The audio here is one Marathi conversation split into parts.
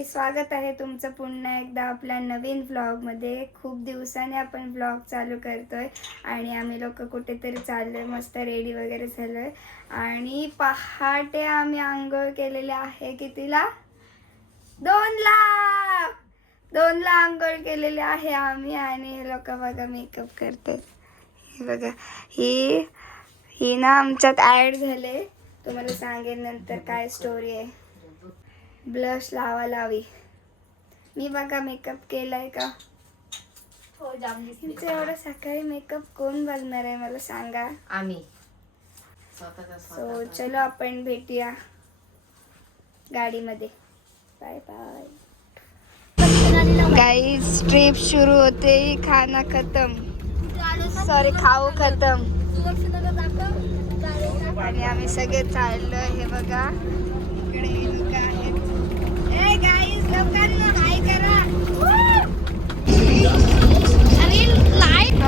मंडळी, स्वागत आहे तुमचं पुन्हा एकदा आपल्या नवीन व्लॉगमध्ये. खूप दिवसांनी आपण व्लॉग चालू करतोय आणि आम्ही लोक कुठेतरी चाललोय, मस्त रेडी वगैरे झालोय आणि पहाटे आम्ही आंघोळ केलेले आहे. कितीला? 2ला. 2ला आंघोळ केलेले आहे आम्ही आणि हे लोक बघा मेकअप करतात. हे बघा, ही ना आमच्यात ॲड झाले. तुम्हाला सांगेन नंतर काय स्टोरी आहे. ब्लश लावी मी बघा मेकअप केलाय का? हो, जाम दिसते. एवढं सकाळी मेकअप कोण बघणार आहे मला सांगा? आम्ही. सो चलो आपण भेटूया गाडीमध्ये. Bye bye. गाइस, ट्रिप शुरू होते ही खाना खत्म, सॉरी खाऊ खत्म आणि आम्ही सगळे चाललोय. हे बघा इकडे लोक आहेत. ए गाइस, लोकांना हाय करा.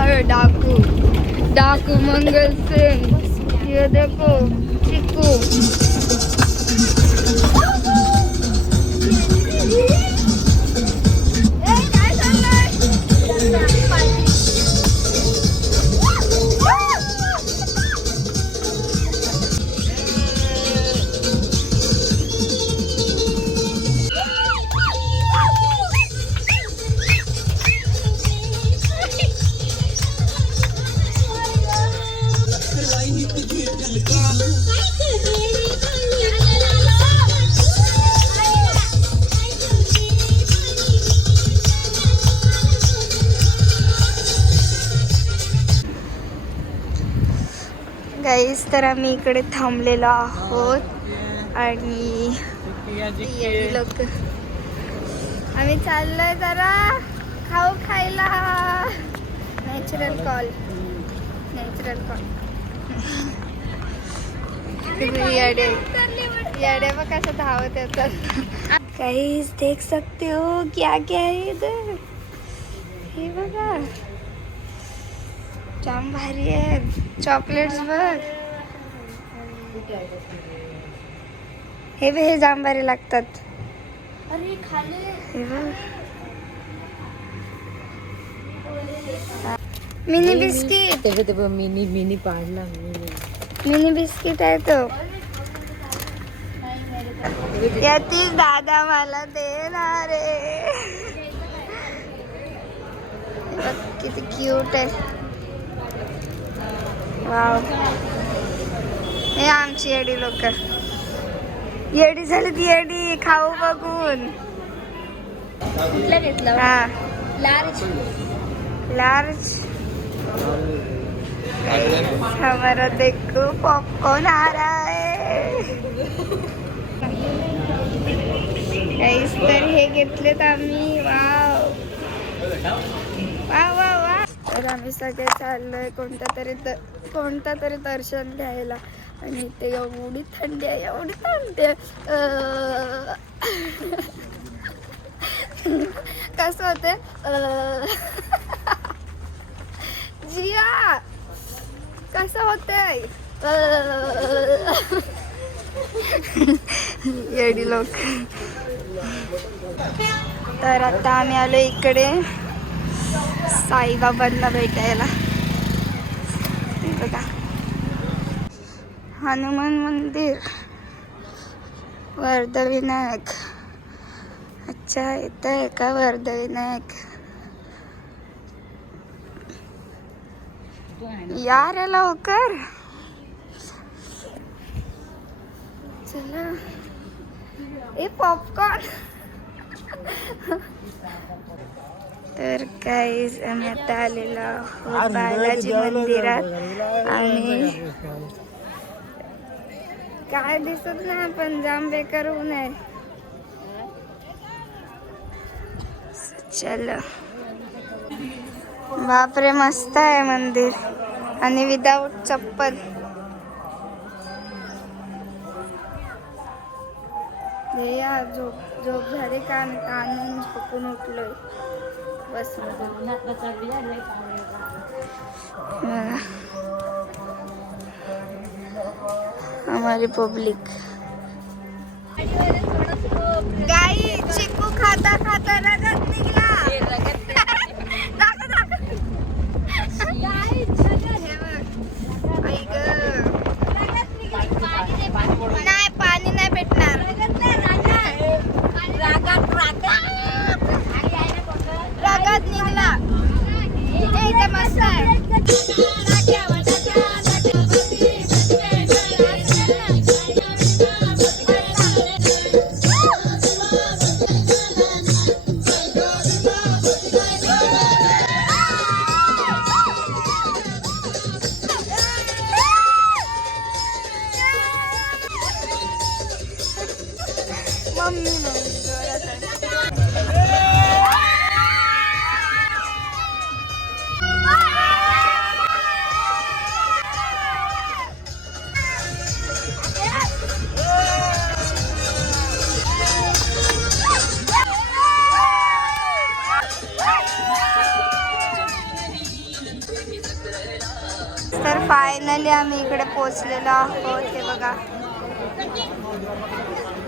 अरे डाकू डाकू मंगल सिंह, ये देखो चिकू. गाईस, तर आम्ही इकडे थांबलेलो आहोत आणि लोक आम्ही चाललोय जरा खाऊ खायला. Natural call. येडे बघ कसं धावत येतात. गाईस, देख सकते हो क्या क्या है इधर. हे बघा जाम भारी आहे. चॉकलेट्स बघ. हे जाम भारी लागतात. अरे खाले. हे बघ मिनी बिस्किट. ते मिनी पाडला. मिनी बिस्किट आहे तो. याती दादा मला देणार आहे. किती क्यूट आहे. वाव, हे आमची येडी लोक. येडी झाली ती येडी खाऊ बघून. कुठला घेतला? हा, लार्ज. हमारा देखो पॉपकॉर्न आ रहा है. गाइस, तर हे घेतलेत आम्ही. Wow wow wow wow. तर आम्ही सगळे चाललोय कोणता तरी दर्शन घ्यायला आणि इथे एवढी थंडी आहे. कसं होते जिया, कसं होतंय येडी लोक. तर आता आम्ही आलो इकडे साईबाबांना भेटायला. बघा, हनुमान मंदिर, वर्धविनायक. अच्छा, इथं आहे का वर्धविनायक? यार आहे लवकर. चला. ए पॉपकॉर्न. तर गाईज, आम्ही आता आलेलो आहोत बालाजी मंदिरात आणि काय दिसत नाही पण जाम बेकार ऊन आहे. चलो. बापरे, मस्त आहे मंदिर आणि विदाऊट चप्पल. झोप झाली का? आम्ही ताणून झोपून उठलोय बस मध्ये. हमारी पब्लिक. गाई चिकू मम्मी नाही जोरात आहे. तर फायनली आम्ही इकडे पोहोचलेलो आहोत. हे बघा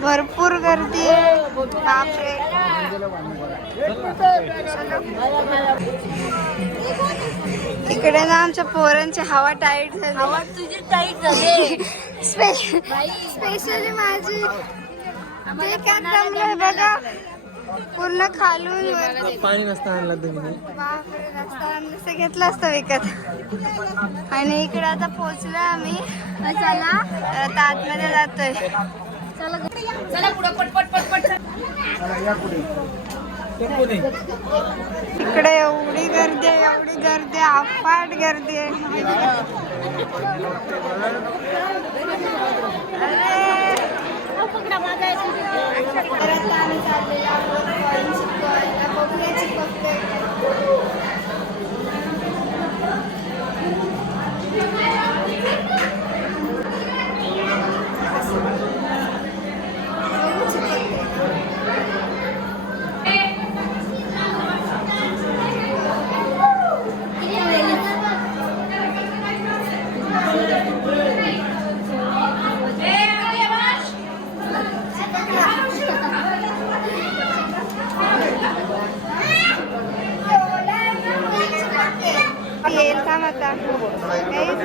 भरपूर गर्दी आहे. बापरे. इकडे ना आमच्या पोरांची हवा टाईट झाली. हवा तुझी टाईट झाली. स्पेशली माझी ते काय जमलंय बघा पूर्ण खालून वरती. पाणी नसतं आणलं तुम्ही. बापरे रस्ता नुसतं घेतलं असतं विकत. आणि इकडे आता पोहोचलो आम्ही. चला आता आतमध्ये जातोय. चला पुढं पटपट पटपट. इकडे एवढी गर्दी आहे, एवढी गर्दी आहे, अफाट गर्दी आहे. तर आता आम्ही चाललेलो आहोत कॉईन चिपकवायला. बघूया चिपकतोय येईल का आता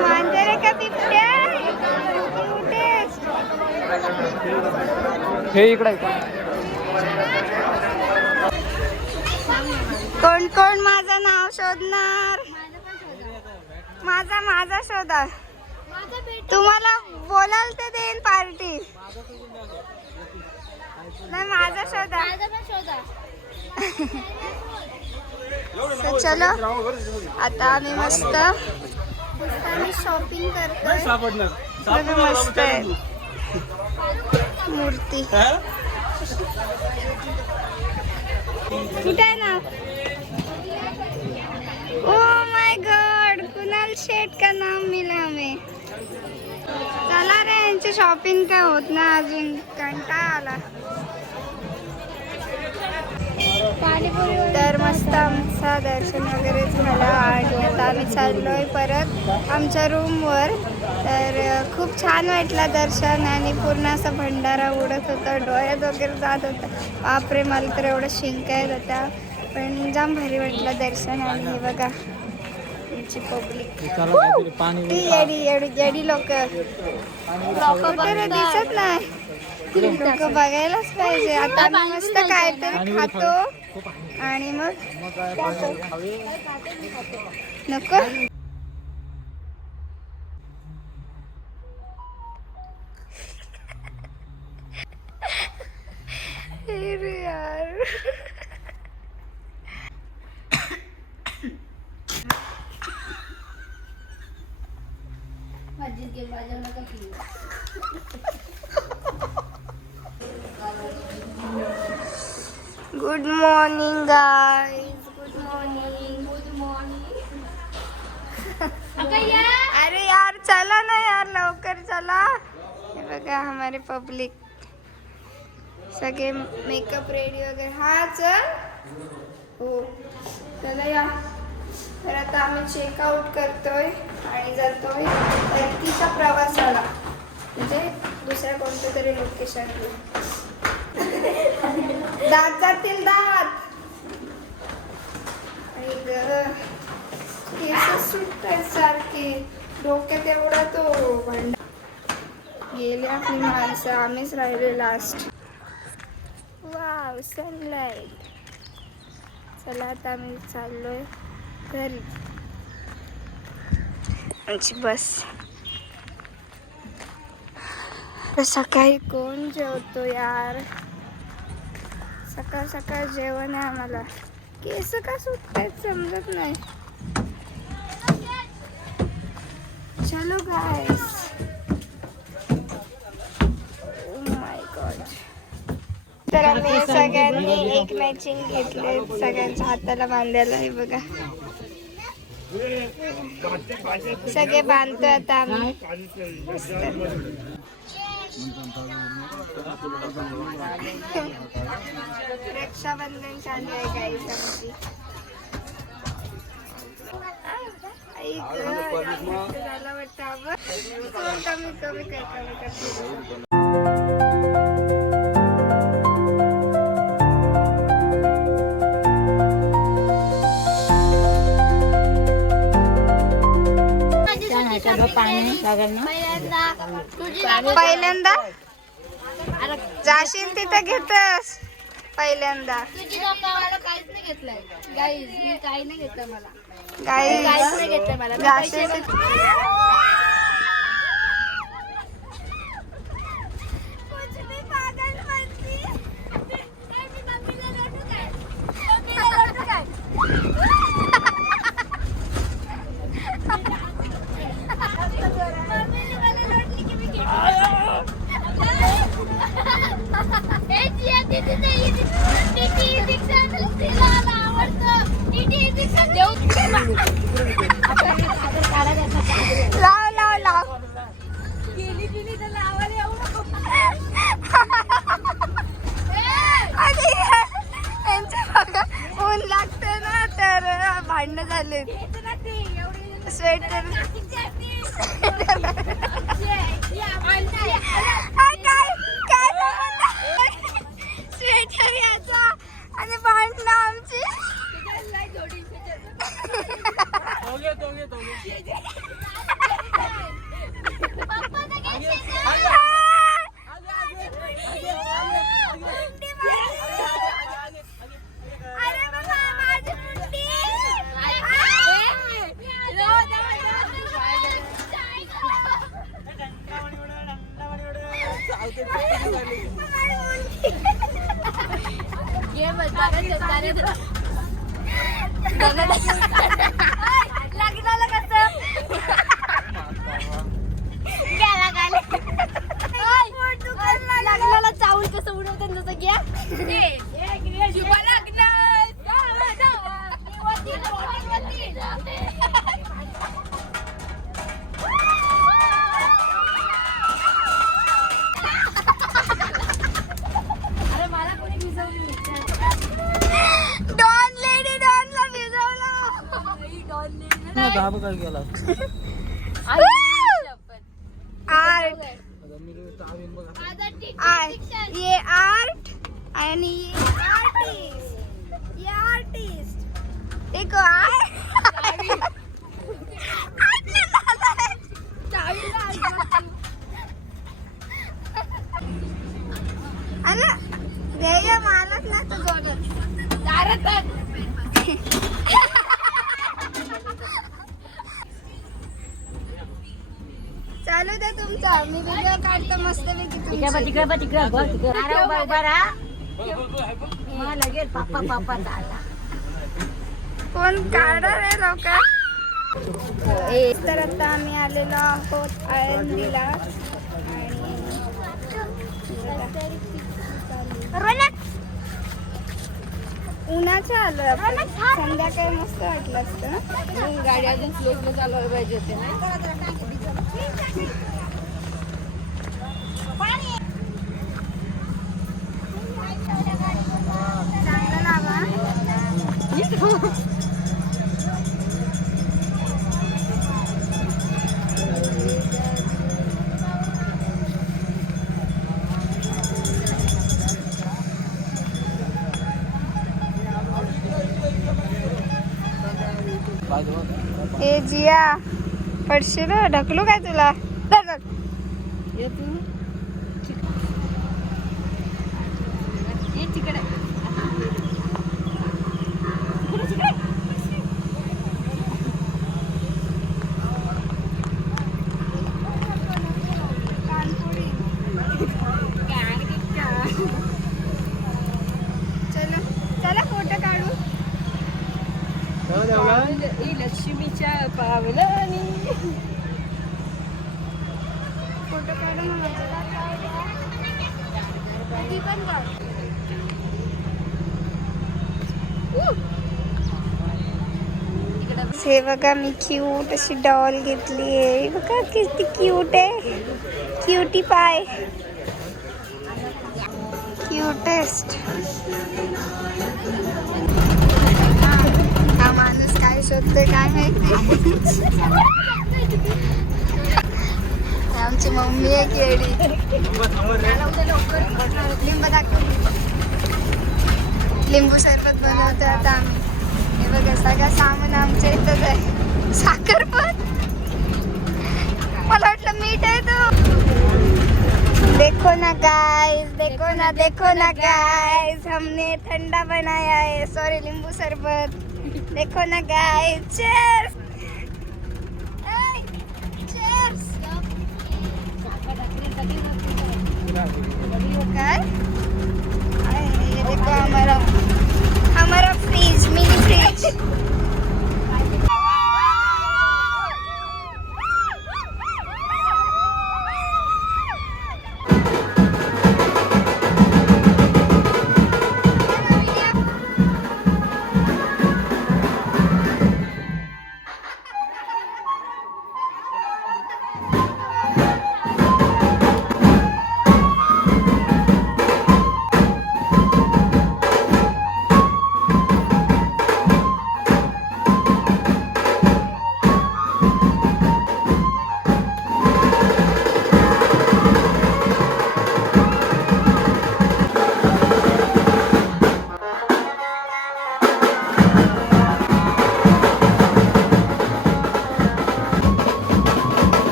मांजर का बिबट्या उठेस. हे इकडे कोण कोण माझं नाव शोधणार. माझा शोधा. तुम्हाला बोलाल ते देईन पार्टी. नाही माझा शोधा. तर चलो आता आम्ही मस्त शॉपिंग करतोय. मस्त आहे मूर्ती. कुठे आहे ना. ओ माय गॉड कुणाल शेट का नाम मिला हमें. चला रे यांची शॉपिंग काय होत ना अजून. कंटाळा आला. तर मस्त आमचा दर्शन वगैरे झाला आणि आता आम्ही चाललोय परत आमच्या रूमवर. तर खूप छान वाटलं दर्शन आणि पूर्ण असा भंडारा उडत होता. डोळ्यात वगैरे जात होता. बापरे मला तर एवढं शिंका येत होता. पण जाम भारी वाटलं दर्शन. आणि हे बघा आमची पब्लिक ती येडी लोक कुठे दिसत नाही. लोक बघायलाच पाहिजे. आता आम्ही मस्त काहीतरी खातो आणि मग नको. यार good morning guys. Good morning. अरे यार चला ना यार लवकर चला. हे बघा हमारे पब्लिक सगळे मेकअप रेडी वगैरे. हा चल हो चला या. तर आता आम्ही चेकआउट करतोय आणि जातोय परतीच्या प्रवासाला. म्हणजे दुसऱ्या कोणत्या तरी लोकेशनला. दात जातील दात. केस सुटतात सारखे. डोक्यात एवढा तो भांडा. गेले आपली माणसं. आम्हीच राहिले लास्ट. Wow sunlight. चला आता आम्ही चाललोय घरी. आमची बस. सकाळी कोण जेवतो यार? सकाळ सकाळ जेवण आहे आम्हाला. केस का सुटतायत समजत नाही. चलो गाइस. Oh my God. तर आम्ही सगळ्यांनी एक मॅचिंग घेतले. सगळ्यांच्या हाताला बांधायला आहे बघा. सगळे बांधतो आता आम्ही. रक्षाबंधन चालू आहे गाईस आमची. झाला वाटतं. कमी कमी कर. पहिल्यांदा जाशील तिथं घेतस. पहिल्यांदा काहीच नाही घेतलंय गाईज. मी काही नाही घेतलं मला. गाईस काहीच नाही घेतलं मला. जाशील लाव लाव लाव. आणि यांच्या बघा ऊन लागते ना तर भांडणं झाले. स्वेटर स्वेटर याचा आणि भांडणं आमची. लग्नाला चावल कसं उडवतात तसं घ्या. अरे मला कोणी भिजवली. Don lady डॉनला भिजवलं. काय केला आर्ट. ये आर्ट आणि ये आर्टिस्ट. ये आर्टिस्ट देखो मानत ना तो जोडत चालू दे तुमचा. मी व्हिडिओ काढतो मस्त पैकी. कोण काढणार आहे लवकर. तर आता आम्ही आलेलो आहोत आळंदीला. आणि उन्हाचं आलो आपण. संध्याकाळी मस्त वाटलं असतं. गाडी अजून स्लो चालवायला पाहिजे होते ना. चांगलं लावा. ए जिया पडशील ढकलू काय तुला. ती पण काढ. हे बघा मी क्यूट अशी डॉल घेतली आहे बघा किती क्यूट आहे क्यूटी पाय क्यूटेस्ट हा माणूस काय शोधतोय काय माहिती आमची मम्मी आहे केडी लिंब दाखव लिंबू सरबत बनवतो आता आम्ही हे बघा सगळं सामान आमच्या इथंच आहे साखर पण मला वाटलं मीठ आहे तो देखो ना गाइस हमने ठंडा बनाया है सॉरी नींबू शरबत देखो ना गाइस चीयर्स